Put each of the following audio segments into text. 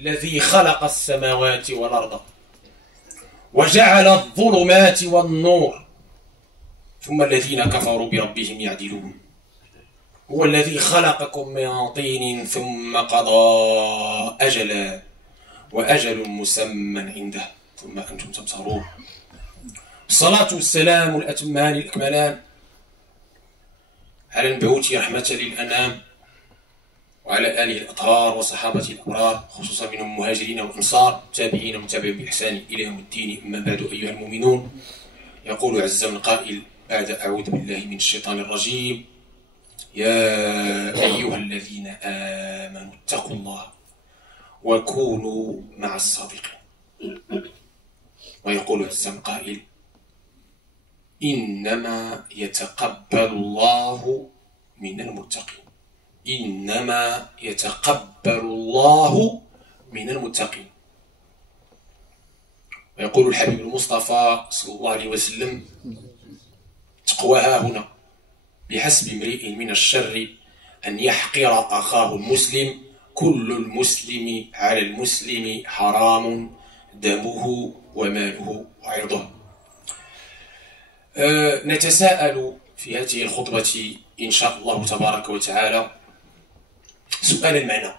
الذي خلق السماوات والأرض وجعل الظلمات والنور ثم الذين كفروا بربهم يعدلون هو الذي خلقكم من طين ثم قضى أجلا وأجل مسمى عنده ثم أنتم تمترون. الصلاة والسلام الأتمان الأكملان على المبعوث رحمة للأنام وعلى آله الأطهار وصحابته الأبرار خصوصا منهم المهاجرين والأنصار التابعين ومتابعين بإحسان إلى يوم الدين. أما بعد أيها المؤمنون، يقول عز من قائل بعد أعوذ بالله من الشيطان الرجيم: يا أيها الذين آمنوا اتقوا الله وكونوا مع الصادقين. ويقول عز من قائل: إنما يتقبل الله من المتقين. إنما يتقبل الله من المتقين. ويقول الحبيب المصطفى صلى الله عليه وسلم: تقواها هنا بحسب امرئ من الشر أن يحقر أخاه المسلم. كل المسلم على المسلم حرام دمه وماله وعرضه. نتساءل في هذه الخطبة إن شاء الله تبارك وتعالى سؤال المعنى.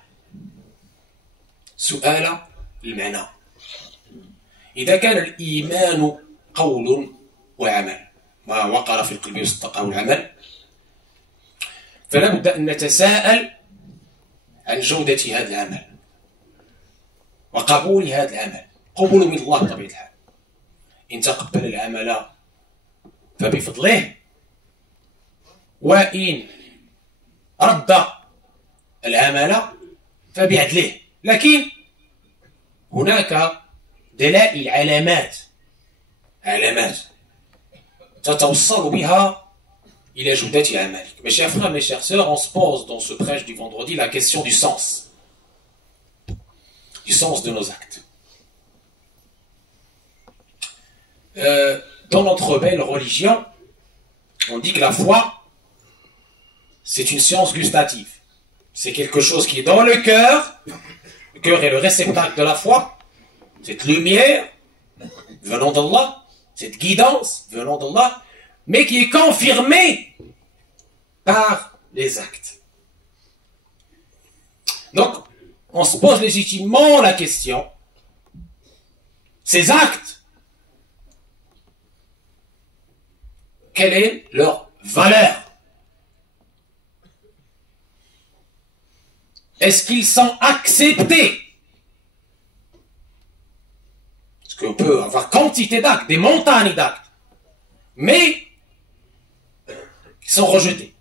سؤال المعنى: إذا كان الإيمان قول وعمل، ما وقر في القلب وصدقه العمل، فلا بد أن نتساءل عن جودة هذا العمل وقبول هذا العمل. قبول من الله بطبيعة الحال. إن تقبل العمل فبفضله، وإن رد العمل فبعدله. لكن هناك دلائل، علامات تتوصل بها إلى جودة عملك. Mes chers frères, mes chères sœurs, on se pose dans ce prêche du vendredi la question du sens de nos actes. Dans notre belle religion, on dit que la foi, c'est une science gustative. C'est quelque chose qui est dans le cœur. Le cœur est le réceptacle de la foi. Cette lumière venant d'Allah, cette guidance venant d'Allah, mais qui est confirmée par les actes. Donc, on se pose légitimement la question: ces actes, quelle est leur valeur? Est-ce qu'ils sont acceptés? Parce qu'on peut avoir quantité d'actes, des montagnes d'actes, mais qui sont rejetés.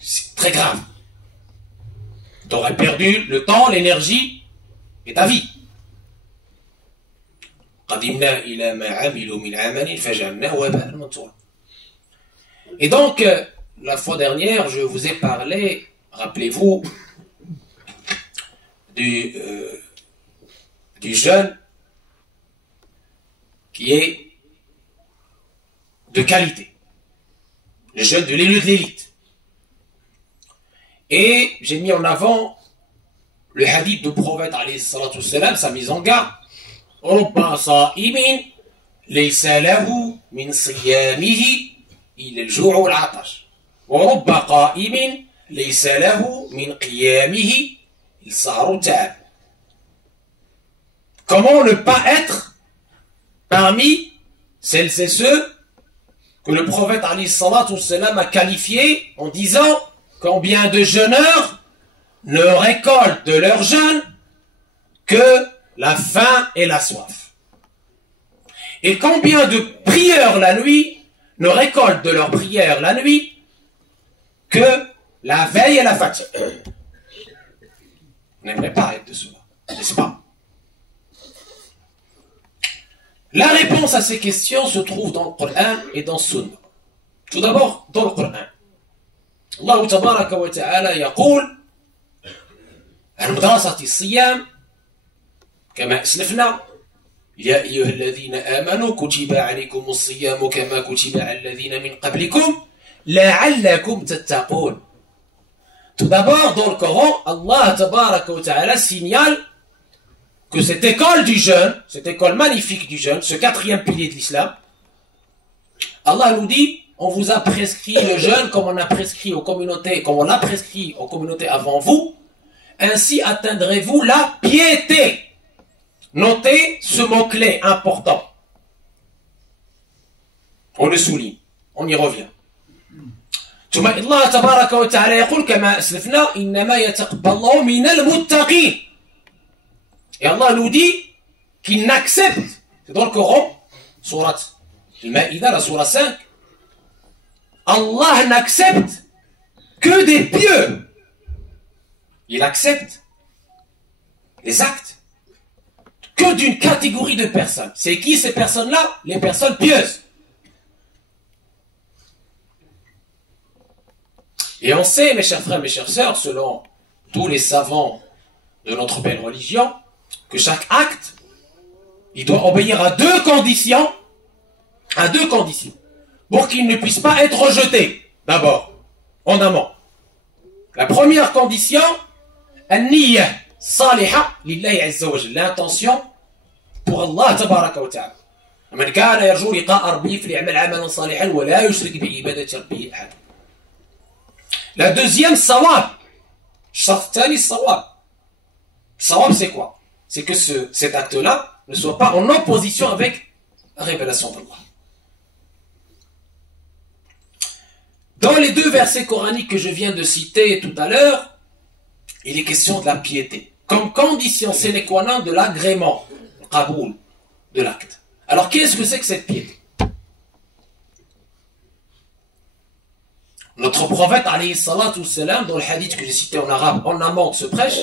C'est très grave. Tu aurais perdu le temps, l'énergie et ta vie. Et donc, la fois dernière, je vous ai parlé, rappelez-vous, du jeune qui est de qualité, le jeune de l'élite. Et j'ai mis en avant le hadith du prophète alayhi salatu wassalam, sa mise en garde: رب صائم ليس له من صيامه إلا الجوع والعطش ورب قائم ليس له من قيامه السهر والتعب. Comment ne pas être parmi celles et ceux que le prophète alayhi salatu wassalam a qualifiés en disant: combien de jeûneurs ne récoltent de leur jeûne que la faim et la soif, et combien de prieurs la nuit ne récoltent de leur prière la nuit que la veille et la fatigue. On n'aimerait pas être de cela, n'est-ce pas? La réponse à ces questions se trouve dans le Coran et dans le Sunna. Tout d'abord, dans le Coran. Allah tabaraka wa ta'ala يقول عن مدرسة الصيام كما أسلفنا: يا أيها الذين آمنوا كتب عليكم الصيام كما كتب على الذين من قبلكم لعلكم تتقون. Tout d'abord, dans le Coran, Allah tabaraka wa ta'ala signale que cette école du jeûne, cette école magnifique du jeûne, ce quatrième pilier de l'islam, Allah nous dit, on vous a prescrit le jeûne comme on a prescrit aux communautés, comme on l'a prescrit aux communautés avant vous, ainsi atteindrez-vous la piété. Notez ce mot-clé important. On le souligne, on y revient. ثم الله تبارك وتعالى يقول كما أسلفنا إنما يتقبل الله من المتقين. Et Allah nous dit qu'il n'accepte, c'est dans le Coran, surat Al-Ma'ida, la surah 5, Allah n'accepte que des pieux. Il accepte les actes que d'une catégorie de personnes. C'est qui ces personnes-là? Les personnes pieuses. Et on sait, mes chers frères, mes chères sœurs, selon tous les savants de notre belle religion, que chaque acte, il doit obéir à deux conditions, pour qu'il ne puisse pas être rejeté. D'abord, en amont. La première condition, an-niyya salihah lillahi azza wa jalla, l'intention pour Allah tabaraka wa ta'ala. Man kana yarju liqa'a rabbih faly'amal 'amalan salihan wa la yushrik bi ibadati rabbih ahad. La deuxième, sawab. Shartani sawab. Sawab, c'est quoi? C'est que cet acte-là ne soit pas en opposition avec la révélation d'Allah. Dans les deux versets coraniques que je viens de citer tout à l'heure, il est question de la piété, comme condition sine qua non de l'agrément, le qaboul, de l'acte. Alors qu'est-ce que c'est que cette piété? Notre prophète, alayhi salatu wassalam, dans le hadith que j'ai cité en arabe, en amont de ce prêche,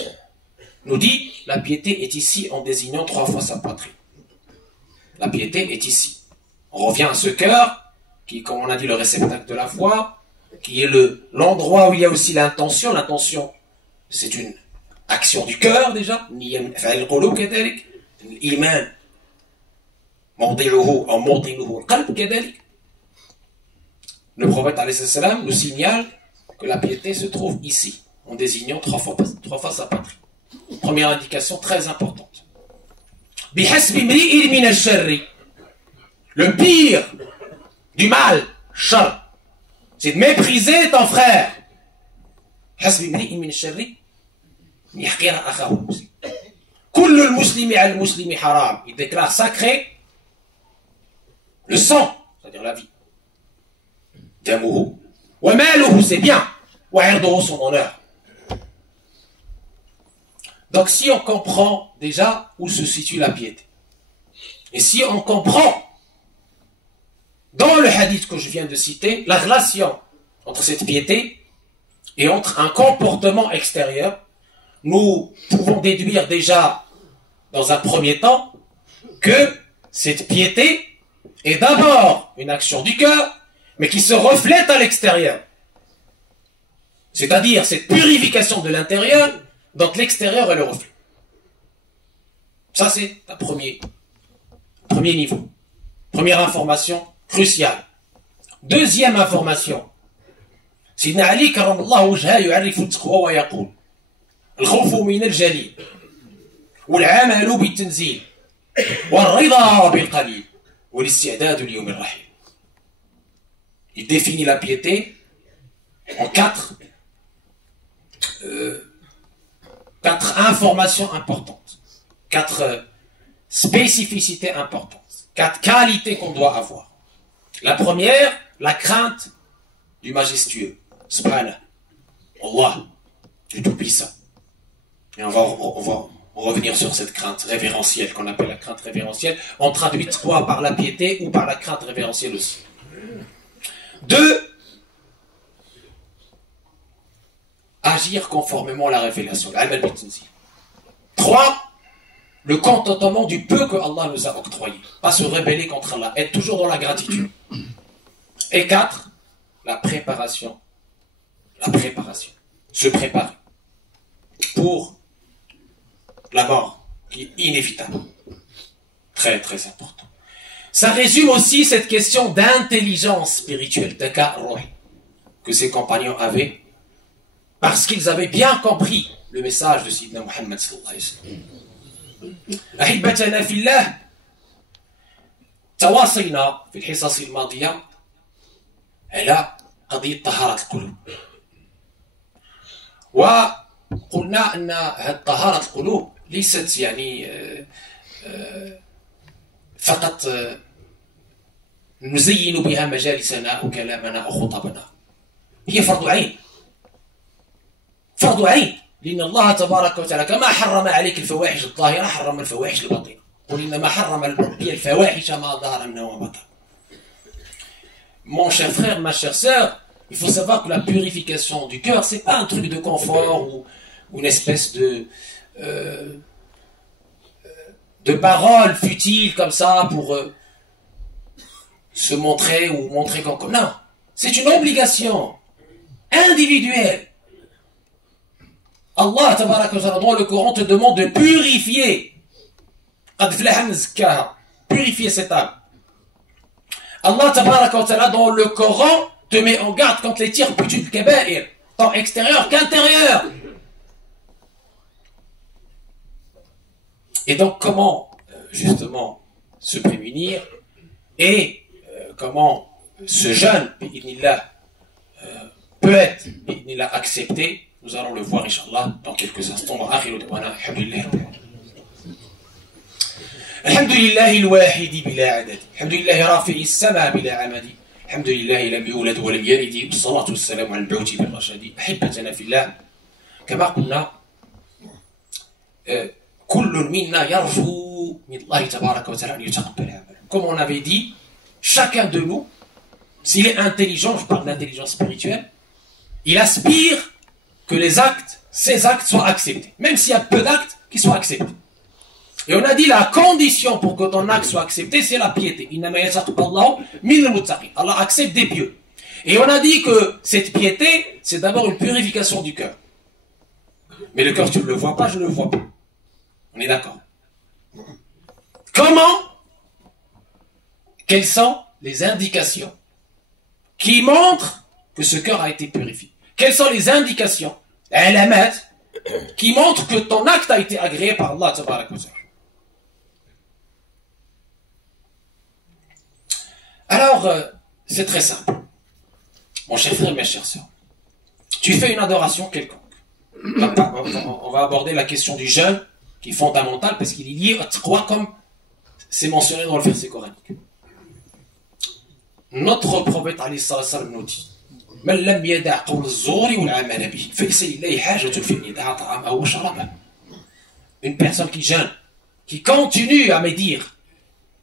nous dit, la piété est ici en désignant 3 fois sa poitrine. La piété est ici. On revient à ce cœur, qui, comme on a dit, le réceptacle de la foi, qui est l'endroit où il y a aussi l'intention. L'intention, c'est une action du cœur déjà. L'iman, le prophète alayhi salam nous signale que la piété se trouve ici, en désignant 3 fois sa patrie. Première indication très importante. Le pire du mal, shar, c'est de mépriser ton frère. Il déclare sacré le sang, c'est-à-dire la vie. Damuhu. Wa maluhu, c'est bien. Wa irduhu, son honneur. Donc si on comprend déjà où se situe la piété, et si on comprend dans le hadith que je viens de citer la relation entre cette piété et entre un comportement extérieur, nous pouvons déduire déjà dans un premier temps que cette piété est d'abord une action du cœur, mais qui se reflète à l'extérieur. C'est-à-dire cette purification de l'intérieur dont l'extérieur est le reflet. Ça, c'est un premier niveau. Première information cruciale. Deuxième information. Sidna Ali karramallahu wajhahu yu'arrifu at-taqwa wa yaqul al-khawfu min al-jalil wal-'amalu bit-tanzil wal-ridha bil-qalil wal-isti'dad li-yawm ar-rahim. Il définit la piété en 4 informations importantes, 4 spécificités importantes, 4 qualités qu'on doit avoir. La première, la crainte du majestueux, subhanallah, Allah, du Tout-Puissant. Et on va revenir sur cette crainte révérentielle qu'on appelle la crainte révérentielle. On traduit quoi par la piété ou par la crainte révérentielle aussi. 2, agir conformément à la révélation. 3, le contentement du peu que Allah nous a octroyé. Pas se rebeller contre Allah, être toujours dans la gratitude. Et 4, la préparation. Se préparer pour la mort, qui est inévitable. Très, très important. Ça résume aussi cette question d'intelligence spirituelle, que ses compagnons avaient Parce qu'ils avaient bien compris le message de Sayyidina Muhammad sallallahu alayhi wa sallam. أحبتنا في الله تواصينا في الحصص الماضية على قضية طهارة القلوب وقلنا أن طهارة القلوب ليست يعني فقط نزين بها مجالسنا أو كلامنا أو خطبنا، هي فرض عين، فرض عين، لأن الله تبارك وتعالى كما حرم عليك الفواحش الظاهرة حرم الفواحش الباطنة، قل إنما حرم ربي الفواحش ما ظهر منها وما بطن. Mon cher frère, ma chère sœur, il faut savoir que la purification du cœur, c'est pas un truc de confort ou une espèce de paroles futiles comme ça pour se montrer ou montrer qu'on connaît. Non, c'est une obligation individuelle. Allah tabaraka wa ta'ala dans le Coran te demande de purifier. Purifier cette âme. Allah tabaraka wa ta'ala dans le Coran te met en garde contre les tirs putus kaba'ir, tant extérieur qu'intérieur. Et donc comment justement se prémunir et comment ce jeûne peut être accepté, nous allons le voir Inch'Allah dans quelques instants. الحمد لله الواحد بلا عدد، الحمد لله رافع السماء بلا عمد، الحمد لله لم يولد ولم يلد، والصلاة والسلام على المبعوث بالرشاد. أحبتنا في الله، كما قلنا كل منا يرجو من الله تبارك وتعالى أن يتقبل عمله. Comme on avait dit, chacun de nous, s'il est intelligent, je parle d'intelligence spirituelle, il aspire que ses actes soient acceptés, même s'il y a peu d'actes qui soient acceptés. Et on a dit la condition pour que ton acte soit accepté, c'est la piété. Allah accepte des pieux. Et on a dit que cette piété, c'est d'abord une purification du cœur. Mais le cœur, tu ne le vois pas, je ne le vois pas. On est d'accord. Comment? Quelles sont les indications qui montrent que ce cœur a été purifié? Quelles sont les indications, qui montrent que ton acte a été agréé par Allah tabaraka wa ta'ala? Alors, c'est très simple. Mon cher frère, ma chère sœur, tu fais une adoration quelconque. On va aborder la question du jeûne, qui est fondamentale, parce qu'il est lié au taqwa, comme c'est mentionné dans le verset coranique. Notre prophète, alayhi salam, nous dit, من لم يدع قول الزور والعمل به فليس لله حاجة في أن يدع طعامه وشرابه. Une personne qui jeûne, qui continue à médire,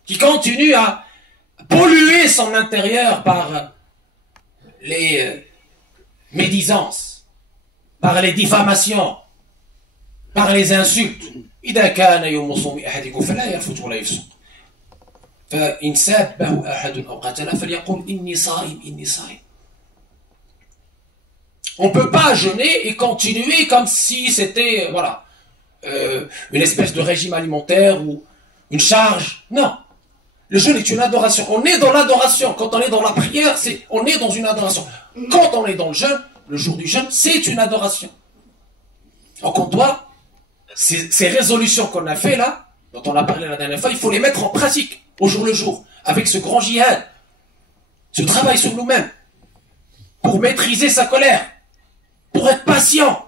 qui continue à polluer son intérieur par les médisances, par les diffamations, par les insultes. إذا كان يوم صوم أحدكم فلا يرفث ولا يفسق فإن سابه أحد أو قتله فليقول إني صائم إني صائم. On ne peut pas jeûner et continuer comme si c'était une espèce de régime alimentaire ou une charge. Non. Le jeûne est une adoration. On est dans l'adoration. Quand on est dans la prière, on est dans une adoration. Quand on est dans le jeûne, le jour du jeûne, c'est une adoration. Donc on doit, ces résolutions qu'on a fait là, dont on a parlé la dernière fois, il faut les mettre en pratique au jour le jour, avec ce grand jihad, ce travail sur nous-mêmes, pour maîtriser sa colère, pour être patient,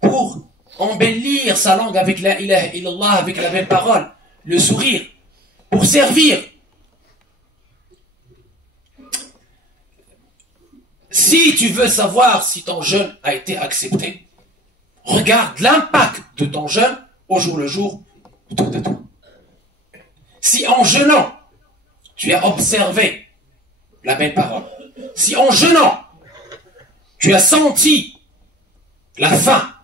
pour embellir sa langue avec la ilaha illallah, avec la belle parole, le sourire, pour servir. Si tu veux savoir si ton jeûne a été accepté, regarde l'impact de ton jeûne au jour le jour autour de toi. Si en jeûnant, tu as observé la belle parole, si en jeûnant, tu as senti la faim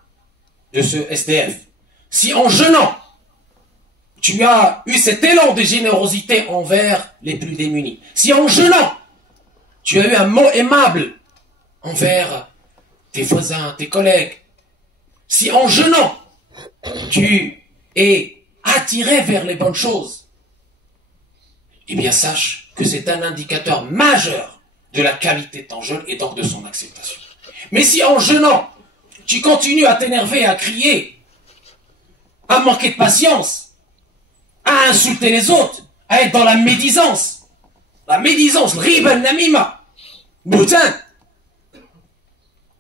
de ce SDF, si en jeûnant, tu as eu cet élan de générosité envers les plus démunis, si en jeûnant, tu as eu un mot aimable envers tes voisins, tes collègues, si en jeûnant, tu es attiré vers les bonnes choses, eh bien sache que c'est un indicateur majeur de la qualité de ton jeûne et donc de son acceptation. Mais si en jeûnant, tu continues à t'énerver, à crier, à manquer de patience, à insulter les autres, à être dans la médisance, le riba, le namima, boutin,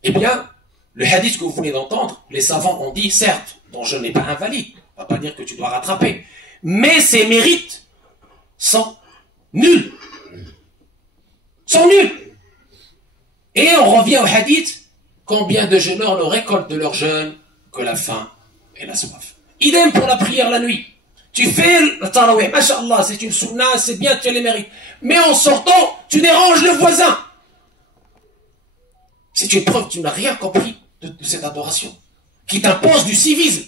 eh bien, le hadith que vous venez d'entendre, les savants ont dit, certes, ton jeûne n'est pas invalide, on ne va pas dire que tu dois rattraper, mais ses mérites sont nuls. Sont nuls. Et on revient au hadith, combien de jeûneurs ne récoltent de leur jeûne que la faim et la soif. Idem pour la prière la nuit. Tu fais le tarawih, masha'Allah, c'est une sunna, c'est bien, tu as les mérites. Mais en sortant, tu déranges le voisin. C'est une preuve que tu n'as rien compris de cette adoration, qui t'impose du civisme,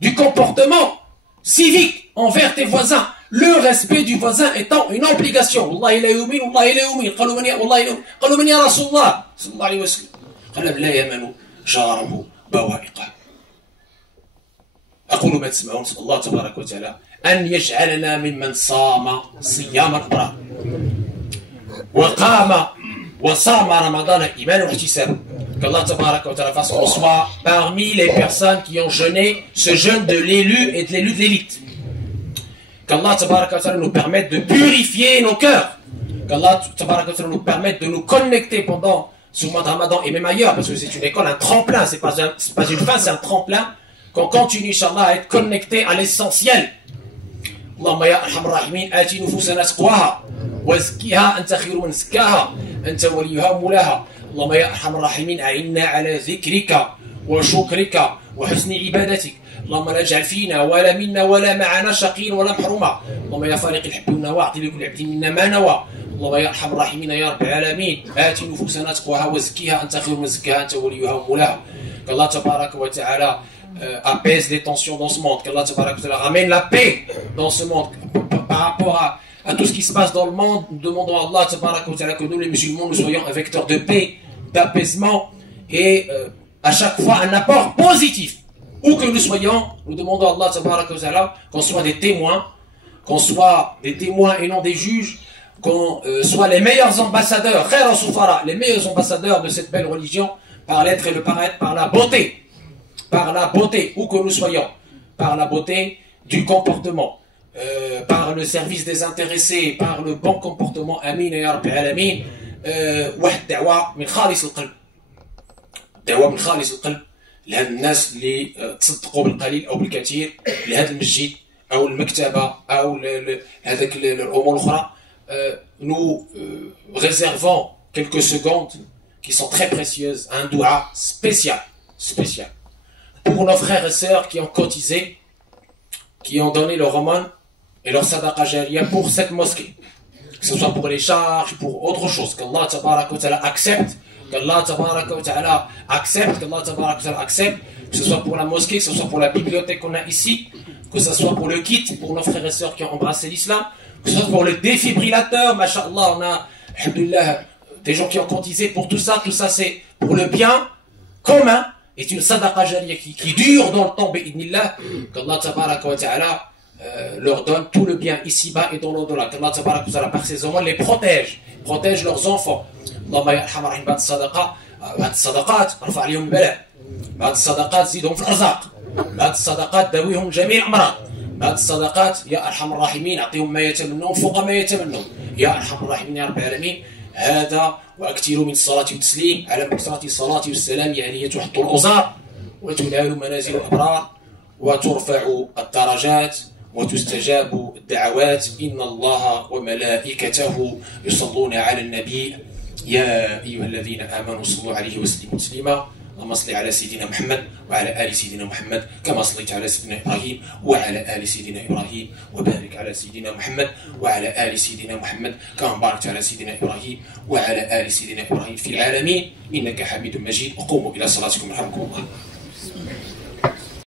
du comportement civique envers tes voisins. Le respect du voisin étant une obligation. Wallahi la yumin, wallahi la yumin. Qalu man ya Rasulullah sallallahu alayhi wa sallam. Qala la yamanu jarahu bawa'iqah. أقول ما تسمعون نسأل الله تبارك وتعالى أن يجعلنا ممن صام صيام الأبرار وقام وصام رمضان إيمانا واحتسابا. Qu'Allah tabaraka wa ta'ala fasse qu'on soit parmi les personnes qui ont jeûné ce jeûne de l'élu et de l'élu de l'élite. Qu'Allah tabaraka wa ta'ala nous permette de purifier nos cœurs. Qu'Allah tabaraka wa ta'ala nous permette de nous connecter pendant ce mois de Ramadan et même ailleurs, parce que c'est une école, un tremplin, c'est pas une fin, c'est un tremplin. Qu'on continue, Inch'Allah, à être connecté à l'essentiel. Allahumma ya arhamar rahimin, ati nufusana taqwaha, wa zakkiha, anta khayru man zakkaha, anta waliyuha mulaha. Allahumma ya arhamar rahimin, a'inna ala dhikrika, wa shukrika, wa husni ibadatik. اللهم لا تجعل فينا ولا منا ولا معنا شقيا ولا محروما. اللهم يا فارق الحب والنوى اعطي لكل عبد منا ما نوى. اللهم يا ارحم الراحمين يا رب العالمين ات نفوسنا تقواها وزكيها انت خير من زكاها انت وليها ومولاها. Qu'Allah tabaraka wa ta'ala apaise les tensions dans ce monde, qu'Allah tabaraka wa ta'ala ramène la paix dans ce monde par rapport à tout ce qui se passe dans le monde. Nous demandons à Allah tabaraka wa ta'ala que nous les musulmans nous soyons un vecteur de paix, d'apaisement et à chaque fois un apport positif. Où que nous soyons, nous demandons à Allah tabaraka wa ta'ala qu'on soit des témoins et non des juges, qu'on soit les meilleurs ambassadeurs, les meilleurs ambassadeurs de cette belle religion, par l'être et le paraître, par la beauté, où que nous soyons, par la beauté du comportement, par le service des intéressés, par le bon comportement. Amin ya Rabbi alamin. واحد دعوة من خالص القلب، دعوة من خالص القلب لهاد الناس اللي تصدقوا بالقليل او بالكثير لهذا المسجد او المكتبه او هذاك الامور الاخرى. Nous réservons quelques secondes qui sont très précieuses à un doua spécial pour nos frères et sœurs qui ont cotisé, qui ont donné leur aumône et leur sadaqa jariya pour cette mosquée, que ce soit pour les charges, pour autre chose. Qu'Allah tabaraka wa ta'ala accepte, qu'Allah tabaraka wa ta'ala accepte, que ce soit pour la mosquée, que ce soit pour la bibliothèque qu'on a ici, que ce soit pour le kit, pour nos frères et sœurs qui ont embrassé l'islam, que ce soit pour le défibrillateur, masha'Allah, on a, alhamdoulilah, des gens qui ont cotisé pour tout ça c'est pour le bien commun, est une sadaqa jariya qui dure dans le temps, bi'idnillah. Qu'Allah tabaraka wa ta'ala leur donne tout le bien ici-bas et dans l'au-delà. Qu'Allah tabaraka wa ta'ala par ses aumônes les protège leurs enfants. Allahumma ya arhamar rahim, ba'd sadaqat arfa alayhum bala, ba'd sadaqat zidhum fil arzaq, ba'd sadaqat dawihum jami' amrad, بعد الصدقات يا أرحم الراحمين أعطيهم ما يتمنون فوق ما يتمنون يا أرحم الراحمين يا رب العالمين. هذا وأكثروا من الصلاة والتسليم على كثرة الصلاة والسلام، يعني تحط الأوزار وتنال منازل الأبرار وترفع الدرجات وتستجاب الدعوات. إن الله وملائكته يصلون على النبي يا أيها الذين آمنوا صلوا عليه وسلموا تسليما. اللهم صل على سيدنا محمد وعلى آل سيدنا محمد كما صليت على سيدنا إبراهيم وعلى آل سيدنا إبراهيم، وبارك على سيدنا محمد وعلى آل سيدنا محمد كما باركت على سيدنا إبراهيم وعلى آل سيدنا إبراهيم في العالمين إنك حميد مجيد. وقوموا إلى صلاتكم يرحمكم الله.